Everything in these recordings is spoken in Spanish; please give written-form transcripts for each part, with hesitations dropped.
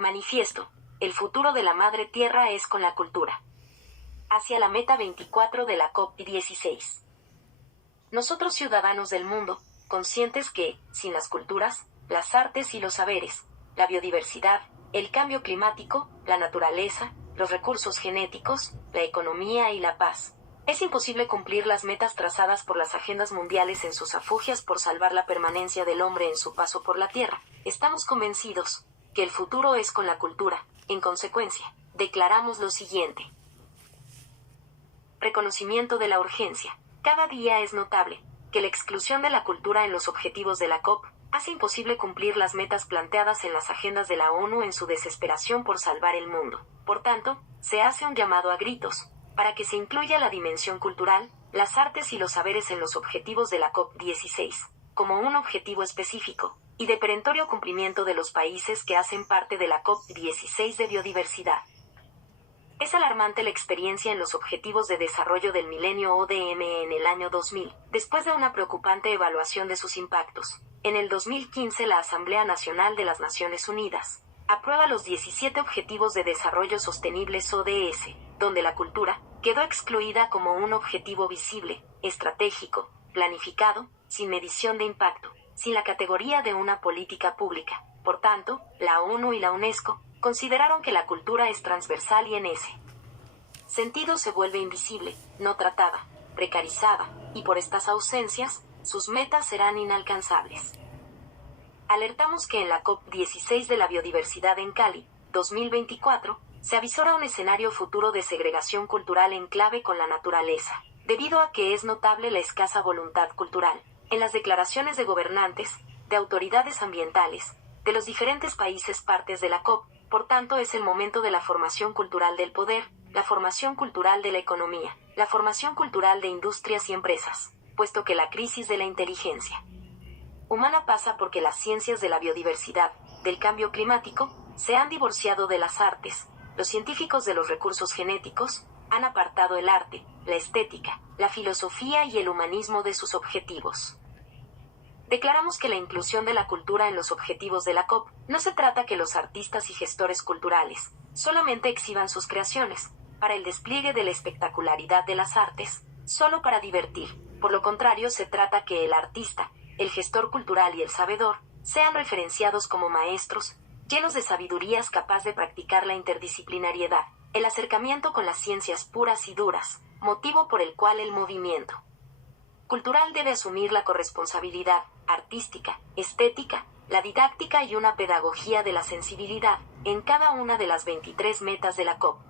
Manifiesto. El futuro de la Madre Tierra es con la cultura. Hacia la meta 24 de la COP16. Nosotros ciudadanos del mundo, conscientes que, sin las culturas, las artes y los saberes, la biodiversidad, el cambio climático, la naturaleza, los recursos genéticos, la economía y la paz, es imposible cumplir las metas trazadas por las agendas mundiales en sus afugias por salvar la permanencia del hombre en su paso por la Tierra. Estamos convencidos que el futuro es con la cultura. En consecuencia, declaramos lo siguiente. Reconocimiento de la urgencia. Cada día es notable que la exclusión de la cultura en los objetivos de la COP hace imposible cumplir las metas planteadas en las agendas de la ONU en su desesperación por salvar el mundo. Por tanto, se hace un llamado a gritos para que se incluya la dimensión cultural, las artes y los saberes en los objetivos de la COP16, como un objetivo específico y de perentorio cumplimiento de los países que hacen parte de la COP16 de biodiversidad. Es alarmante la experiencia en los Objetivos de Desarrollo del Milenio ODM en el año 2000, después de una preocupante evaluación de sus impactos. En el 2015 la Asamblea Nacional de las Naciones Unidas aprueba los 17 Objetivos de Desarrollo Sostenibles ODS, donde la cultura quedó excluida como un objetivo visible, estratégico, planificado, sin medición de impacto, sin la categoría de una política pública. Por tanto, la ONU y la UNESCO consideraron que la cultura es transversal y en ese sentido se vuelve invisible, no tratada, precarizada, y por estas ausencias, sus metas serán inalcanzables. Alertamos que en la COP16 de la biodiversidad en Cali, 2024, se avisora un escenario futuro de segregación cultural en clave con la naturaleza, debido a que es notable la escasa voluntad cultural en las declaraciones de gobernantes, de autoridades ambientales, de los diferentes países partes de la COP. Por tanto, es el momento de la formación cultural del poder, la formación cultural de la economía, la formación cultural de industrias y empresas, puesto que la crisis de la inteligencia humana pasa porque las ciencias de la biodiversidad, del cambio climático, se han divorciado de las artes, los científicos de los recursos genéticos, han apartado el arte, la estética, la filosofía y el humanismo de sus objetivos. Declaramos que la inclusión de la cultura en los objetivos de la COP no se trata que los artistas y gestores culturales solamente exhiban sus creaciones para el despliegue de la espectacularidad de las artes, solo para divertir. Por lo contrario, se trata que el artista, el gestor cultural y el sabedor sean referenciados como maestros, llenos de sabidurías capaz de practicar la interdisciplinariedad, el acercamiento con las ciencias puras y duras, motivo por el cual el movimiento cultural debe asumir la corresponsabilidad artística, estética, la didáctica y una pedagogía de la sensibilidad en cada una de las 23 metas de la COP.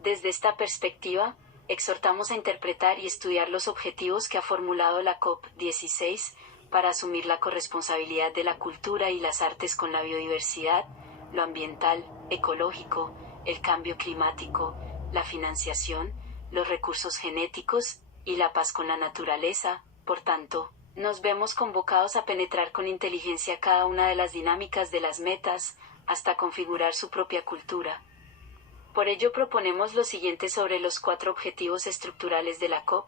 Desde esta perspectiva, exhortamos a interpretar y estudiar los objetivos que ha formulado la COP16 para asumir la corresponsabilidad de la cultura y las artes con la biodiversidad, lo ambiental, ecológico, el cambio climático, la financiación, los recursos genéticos y la paz con la naturaleza. Por tanto, nos vemos convocados a penetrar con inteligencia cada una de las dinámicas de las metas, hasta configurar su propia cultura. Por ello proponemos lo siguiente sobre los 4 objetivos estructurales de la COP.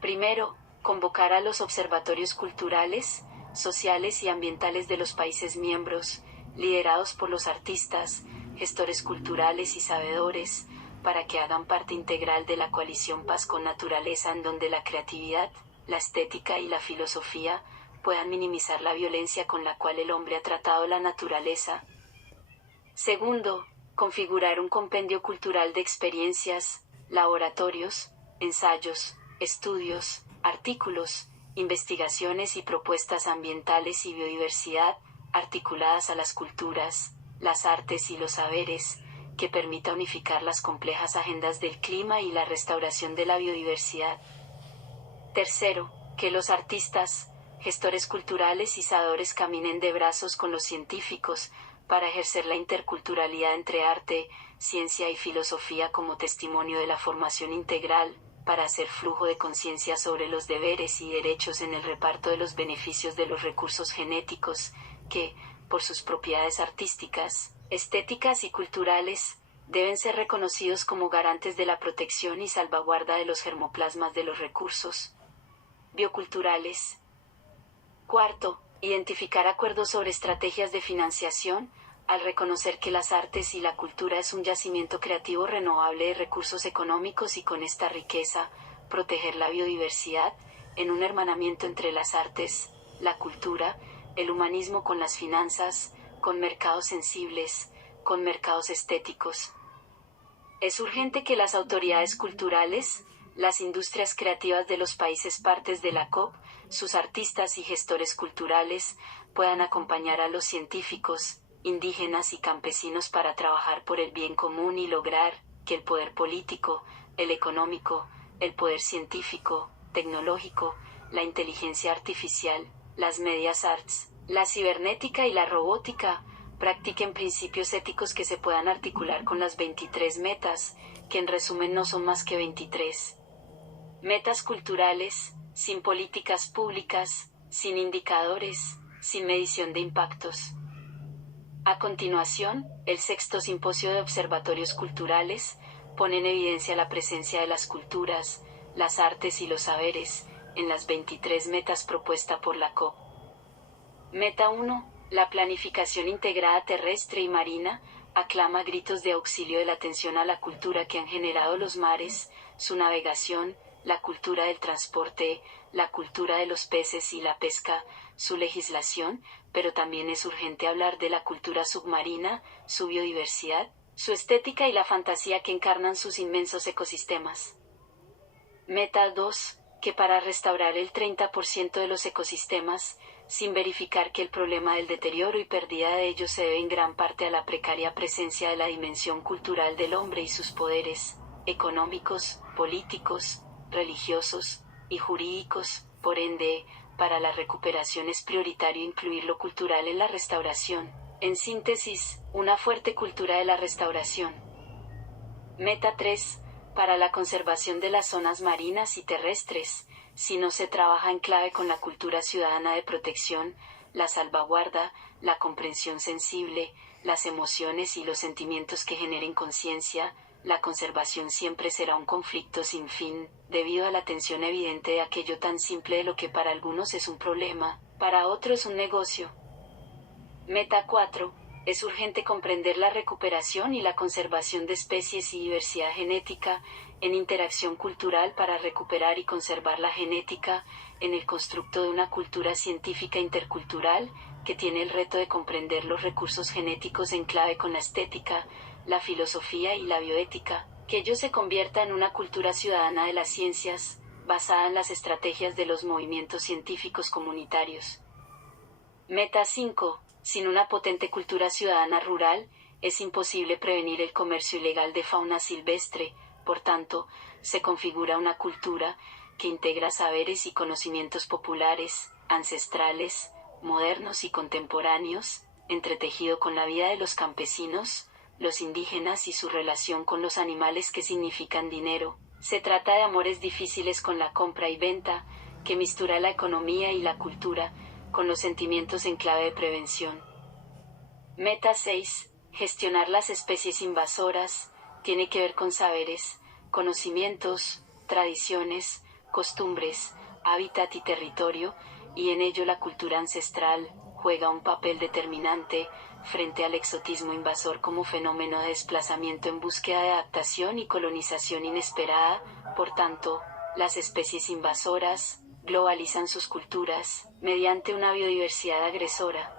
Primero, convocar a los observatorios culturales, sociales y ambientales de los países miembros, liderados por los artistas, gestores culturales y sabedores, para que hagan parte integral de la coalición Paz con Naturaleza, en donde la creatividad, la estética y la filosofía puedan minimizar la violencia con la cual el hombre ha tratado la naturaleza. Segundo, configurar un compendio cultural de experiencias, laboratorios, ensayos, estudios, artículos, investigaciones y propuestas ambientales y biodiversidad, articuladas a las culturas, las artes y los saberes, que permita unificar las complejas agendas del clima y la restauración de la biodiversidad. Tercero, que los artistas, gestores culturales y sabedores caminen de brazos con los científicos para ejercer la interculturalidad entre arte, ciencia y filosofía como testimonio de la formación integral, para hacer flujo de conciencia sobre los deberes y derechos en el reparto de los beneficios de los recursos genéticos, que, por sus propiedades artísticas, estéticas y culturales, deben ser reconocidos como garantes de la protección y salvaguarda de los germoplasmas de los recursos bioculturales. Cuarto, identificar acuerdos sobre estrategias de financiación al reconocer que las artes y la cultura es un yacimiento creativo renovable de recursos económicos y con esta riqueza, proteger la biodiversidad, en un hermanamiento entre las artes, la cultura, el humanismo con las finanzas, con mercados sensibles, con mercados estéticos. Es urgente que las autoridades culturales, las industrias creativas de los países partes de la COP, sus artistas y gestores culturales, puedan acompañar a los científicos, indígenas y campesinos para trabajar por el bien común y lograr que el poder político, el económico, el poder científico, tecnológico, la inteligencia artificial, las medias arts, la cibernética y la robótica, practiquen principios éticos que se puedan articular con las 23 metas, que en resumen no son más que 23. Metas culturales, sin políticas públicas, sin indicadores, sin medición de impactos. A continuación, el sexto simposio de observatorios culturales pone en evidencia la presencia de las culturas, las artes y los saberes en las 23 metas propuestas por la COP. Meta 1. La planificación integrada terrestre y marina aclama gritos de auxilio de la atención a la cultura que han generado los mares, su navegación, la cultura del transporte, la cultura de los peces y la pesca, su legislación, pero también es urgente hablar de la cultura submarina, su biodiversidad, su estética y la fantasía que encarnan sus inmensos ecosistemas. Meta 2. Que para restaurar el 30% de los ecosistemas, sin verificar que el problema del deterioro y pérdida de ellos se debe en gran parte a la precaria presencia de la dimensión cultural del hombre y sus poderes, económicos, políticos, religiosos y jurídicos. Por ende, para la recuperación es prioritario incluir lo cultural en la restauración. En síntesis, una fuerte cultura de la restauración. Meta 3. Para la conservación de las zonas marinas y terrestres, si no se trabaja en clave con la cultura ciudadana de protección, la salvaguarda, la comprensión sensible, las emociones y los sentimientos que generen conciencia, la conservación siempre será un conflicto sin fin, debido a la tensión evidente de aquello tan simple de lo que para algunos es un problema, para otros un negocio. Meta 4. Es urgente comprender la recuperación y la conservación de especies y diversidad genética, en interacción cultural para recuperar y conservar la genética, en el constructo de una cultura científica intercultural, que tiene el reto de comprender los recursos genéticos en clave con la estética, la filosofía y la bioética, que ello se convierta en una cultura ciudadana de las ciencias, basada en las estrategias de los movimientos científicos comunitarios. Meta 5. Sin una potente cultura ciudadana rural, es imposible prevenir el comercio ilegal de fauna silvestre, por tanto, se configura una cultura que integra saberes y conocimientos populares, ancestrales, modernos y contemporáneos, entretejido con la vida de los campesinos, los indígenas y su relación con los animales que significan dinero. Se trata de amores difíciles con la compra y venta, que mistura la economía y la cultura, con los sentimientos en clave de prevención. Meta 6. Gestionar las especies invasoras, tiene que ver con saberes, conocimientos, tradiciones, costumbres, hábitat y territorio, y en ello la cultura ancestral juega un papel determinante frente al exotismo invasor como fenómeno de desplazamiento en búsqueda de adaptación y colonización inesperada. Por tanto, las especies invasoras globalizan sus culturas mediante una biodiversidad agresora.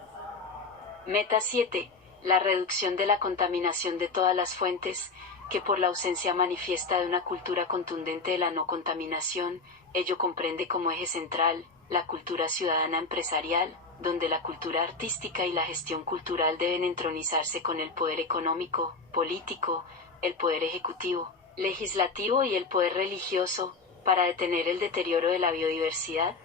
Meta 7. La reducción de la contaminación de todas las fuentes, que por la ausencia manifiesta de una cultura contundente de la no contaminación, ello comprende como eje central la cultura ciudadana empresarial, donde la cultura artística y la gestión cultural deben entronizarse con el poder económico, político, el poder ejecutivo, legislativo y el poder religioso, para detener el deterioro de la biodiversidad.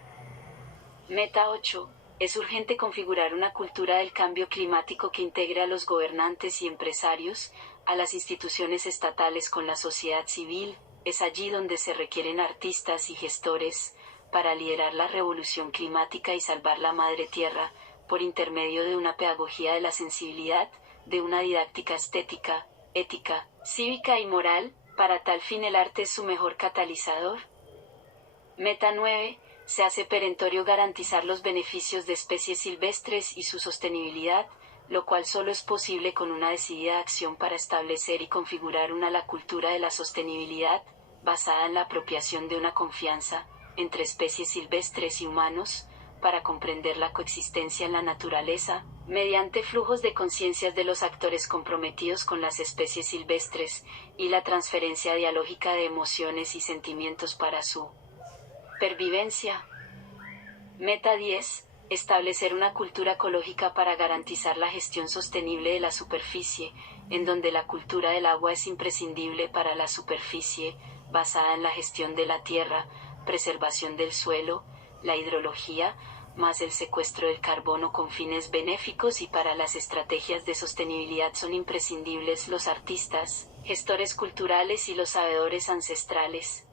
Meta 8. Es urgente configurar una cultura del cambio climático que integre a los gobernantes y empresarios, a las instituciones estatales con la sociedad civil. Es allí donde se requieren artistas y gestores, para liderar la revolución climática y salvar la madre tierra, por intermedio de una pedagogía de la sensibilidad, de una didáctica estética, ética, cívica y moral. Para tal fin el arte es su mejor catalizador. Meta 9. Se hace perentorio garantizar los beneficios de especies silvestres y su sostenibilidad, lo cual solo es posible con una decidida acción para establecer y configurar la cultura de la sostenibilidad, basada en la apropiación de una confianza, entre especies silvestres y humanos, para comprender la coexistencia en la naturaleza, mediante flujos de conciencias de los actores comprometidos con las especies silvestres, y la transferencia dialógica de emociones y sentimientos para su pervivencia. Meta 10. Establecer una cultura ecológica para garantizar la gestión sostenible de la superficie, en donde la cultura del agua es imprescindible para la superficie, basada en la gestión de la tierra, preservación del suelo, la hidrología, más el secuestro del carbono con fines benéficos, y para las estrategias de sostenibilidad son imprescindibles los artistas, gestores culturales y los sabedores ancestrales.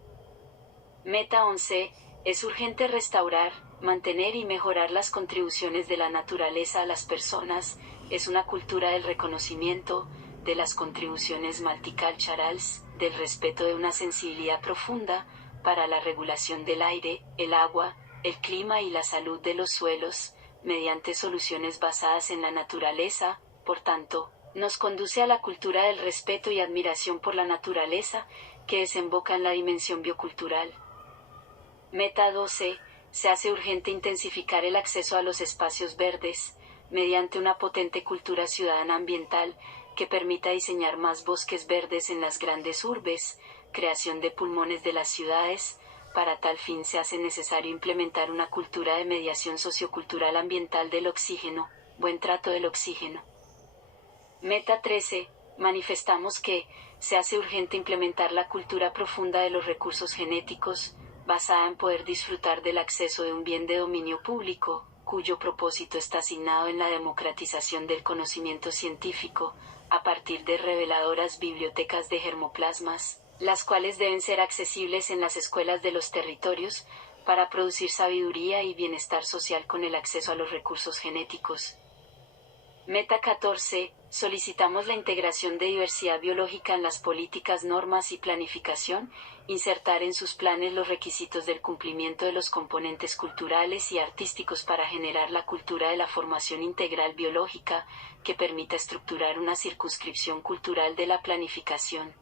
Meta 11. Es urgente restaurar, mantener y mejorar las contribuciones de la naturaleza a las personas. Es una cultura del reconocimiento, de las contribuciones multiculturales, del respeto de una sensibilidad profunda, para la regulación del aire, el agua, el clima y la salud de los suelos, mediante soluciones basadas en la naturaleza. Por tanto, nos conduce a la cultura del respeto y admiración por la naturaleza, que desemboca en la dimensión biocultural. Meta 12. Se hace urgente intensificar el acceso a los espacios verdes, mediante una potente cultura ciudadana ambiental, que permita diseñar más bosques verdes en las grandes urbes, creación de pulmones de las ciudades. Para tal fin se hace necesario implementar una cultura de mediación sociocultural ambiental del oxígeno, buen trato del oxígeno. Meta 13. Manifestamos que se hace urgente implementar la cultura profunda de los recursos genéticos, basada en poder disfrutar del acceso de un bien de dominio público, cuyo propósito está asignado en la democratización del conocimiento científico, a partir de reveladoras bibliotecas de germoplasmas, las cuales deben ser accesibles en las escuelas de los territorios, para producir sabiduría y bienestar social con el acceso a los recursos genéticos. Meta 14. Solicitamos la integración de diversidad biológica en las políticas, normas y planificación, insertar en sus planes los requisitos del cumplimiento de los componentes culturales y artísticos para generar la cultura de la formación integral biológica, que permita estructurar una circunscripción cultural de la planificación.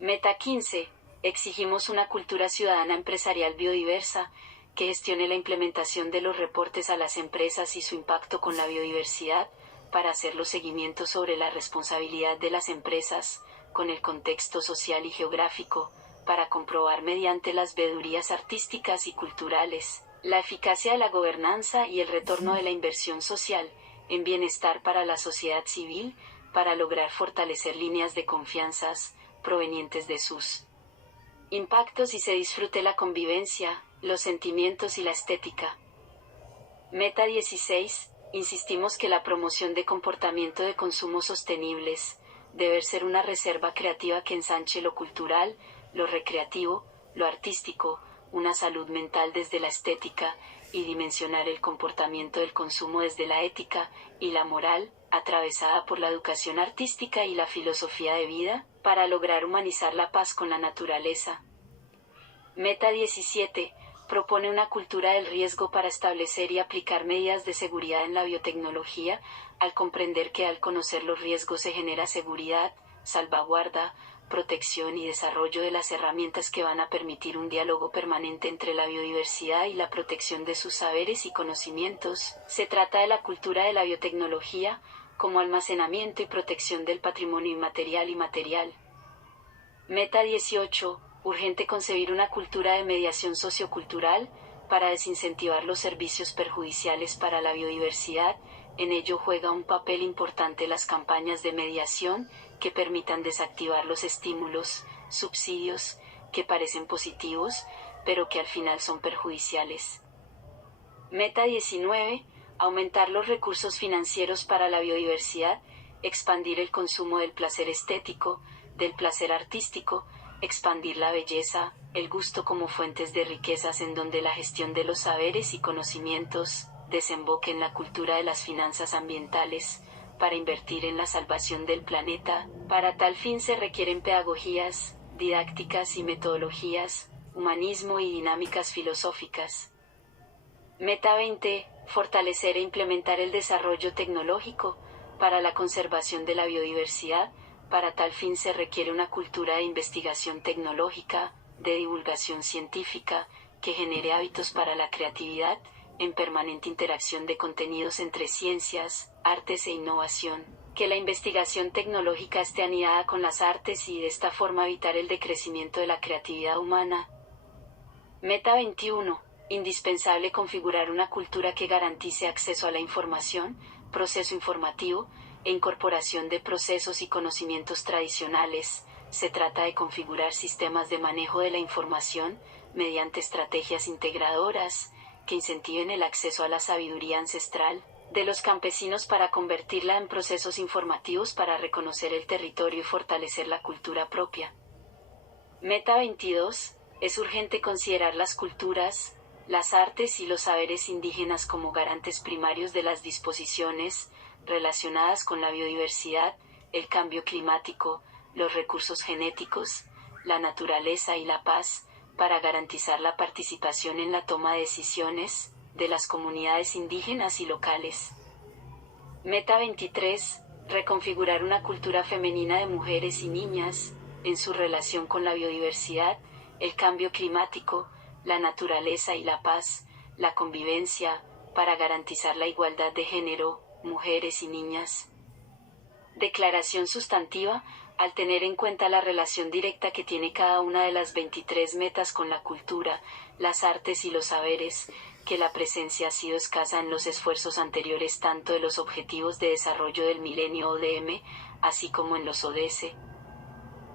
Meta 15. Exigimos una cultura ciudadana empresarial biodiversa, que gestione la implementación de los reportes a las empresas y su impacto con la biodiversidad, para hacer los seguimientos sobre la responsabilidad de las empresas, con el contexto social y geográfico, para comprobar mediante las veedurías artísticas y culturales, la eficacia de la gobernanza y el retorno de la inversión social, en bienestar para la sociedad civil, para lograr fortalecer líneas de confianzas, provenientes de sus impactos y se disfrute la convivencia, los sentimientos y la estética. Meta 16. Insistimos que la promoción de comportamiento de consumo sostenibles debe ser una reserva creativa que ensanche lo cultural, lo recreativo, lo artístico, una salud mental desde la estética, y dimensionar el comportamiento del consumo desde la ética y la moral, atravesada por la educación artística y la filosofía de vida, para lograr humanizar la paz con la naturaleza. Meta 17. Propone una cultura del riesgo para establecer y aplicar medidas de seguridad en la biotecnología, al comprender que al conocer los riesgos se genera seguridad, salvaguarda, protección y desarrollo de las herramientas que van a permitir un diálogo permanente entre la biodiversidad y la protección de sus saberes y conocimientos. Se trata de la cultura de la biotecnología, como almacenamiento y protección del patrimonio inmaterial y material. Meta 18. Urgente concebir una cultura de mediación sociocultural, para desincentivar los servicios perjudiciales para la biodiversidad. En ello juega un papel importante las campañas de mediación, que permitan desactivar los estímulos, subsidios, que parecen positivos, pero que al final son perjudiciales. Meta 19. Aumentar los recursos financieros para la biodiversidad, expandir el consumo del placer estético, del placer artístico, expandir la belleza, el gusto como fuentes de riquezas, en donde la gestión de los saberes y conocimientos desemboque en la cultura de las finanzas ambientales, para invertir en la salvación del planeta. Para tal fin se requieren pedagogías, didácticas y metodologías, humanismo y dinámicas filosóficas. Meta 20. Fortalecer e implementar el desarrollo tecnológico para la conservación de la biodiversidad. Para tal fin se requiere una cultura de investigación tecnológica, de divulgación científica, que genere hábitos para la creatividad, en permanente interacción de contenidos entre ciencias, artes e innovación, que la investigación tecnológica esté anidada con las artes y de esta forma evitar el decrecimiento de la creatividad humana. Meta 21. Indispensable configurar una cultura que garantice acceso a la información, proceso informativo, e incorporación de procesos y conocimientos tradicionales. Se trata de configurar sistemas de manejo de la información, mediante estrategias integradoras, que incentiven el acceso a la sabiduría ancestral de los campesinos para convertirla en procesos informativos para reconocer el territorio y fortalecer la cultura propia. Meta 22. Es urgente considerar las culturas, las artes y los saberes indígenas como garantes primarios de las disposiciones relacionadas con la biodiversidad, el cambio climático, los recursos genéticos, la naturaleza y la paz, para garantizar la participación en la toma de decisiones de las comunidades indígenas y locales. Meta 23. Reconfigurar una cultura femenina de mujeres y niñas, en su relación con la biodiversidad, el cambio climático, la naturaleza y la paz, la convivencia, para garantizar la igualdad de género, mujeres y niñas. Declaración sustantiva. Al tener en cuenta la relación directa que tiene cada una de las 23 metas con la cultura, las artes y los saberes, que la presencia ha sido escasa en los esfuerzos anteriores tanto de los Objetivos de Desarrollo del Milenio ODM, así como en los ODS.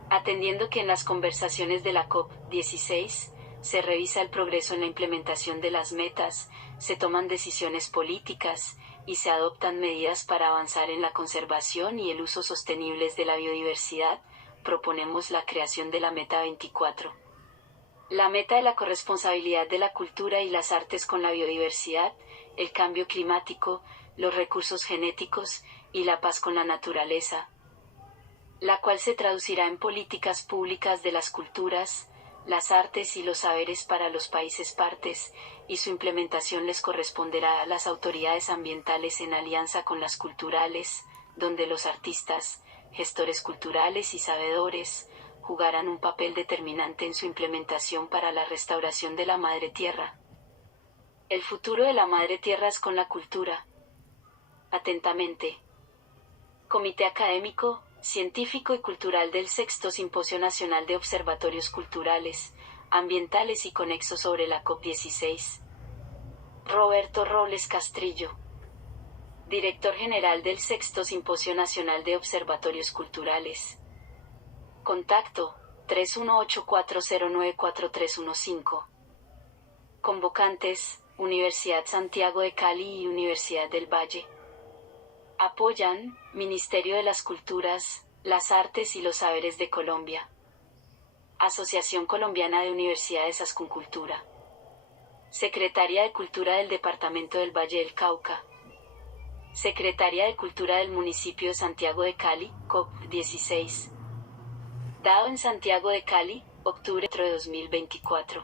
Atendiendo que en las conversaciones de la COP16, se revisa el progreso en la implementación de las metas, se toman decisiones políticas, y se adoptan medidas para avanzar en la conservación y el uso sostenibles de la biodiversidad, proponemos la creación de la Meta 24. La meta de la corresponsabilidad de la cultura y las artes con la biodiversidad, el cambio climático, los recursos genéticos y la paz con la naturaleza, la cual se traducirá en políticas públicas de las culturas, las artes y los saberes para los países partes, y su implementación les corresponderá a las autoridades ambientales en alianza con las culturales, donde los artistas, gestores culturales y sabedores, jugarán un papel determinante en su implementación para la restauración de la Madre Tierra. El futuro de la Madre Tierra es con la cultura. Atentamente. Comité Académico, Científico y Cultural del Sexto Simposio Nacional de Observatorios Culturales, Ambientales y Conexos sobre la COP16. Roberto Robles Castrillo, Director General del Sexto Simposio Nacional de Observatorios Culturales. Contacto, 3184094315. Convocantes, Universidad Santiago de Cali y Universidad del Valle. Apoyan, Ministerio de las Culturas, las Artes y los Saberes de Colombia. Asociación Colombiana de Universidades Asconcultura. Secretaría de Cultura del Departamento del Valle del Cauca. Secretaría de Cultura del Municipio de Santiago de Cali, COP16. Dado en Santiago de Cali, octubre de 2024.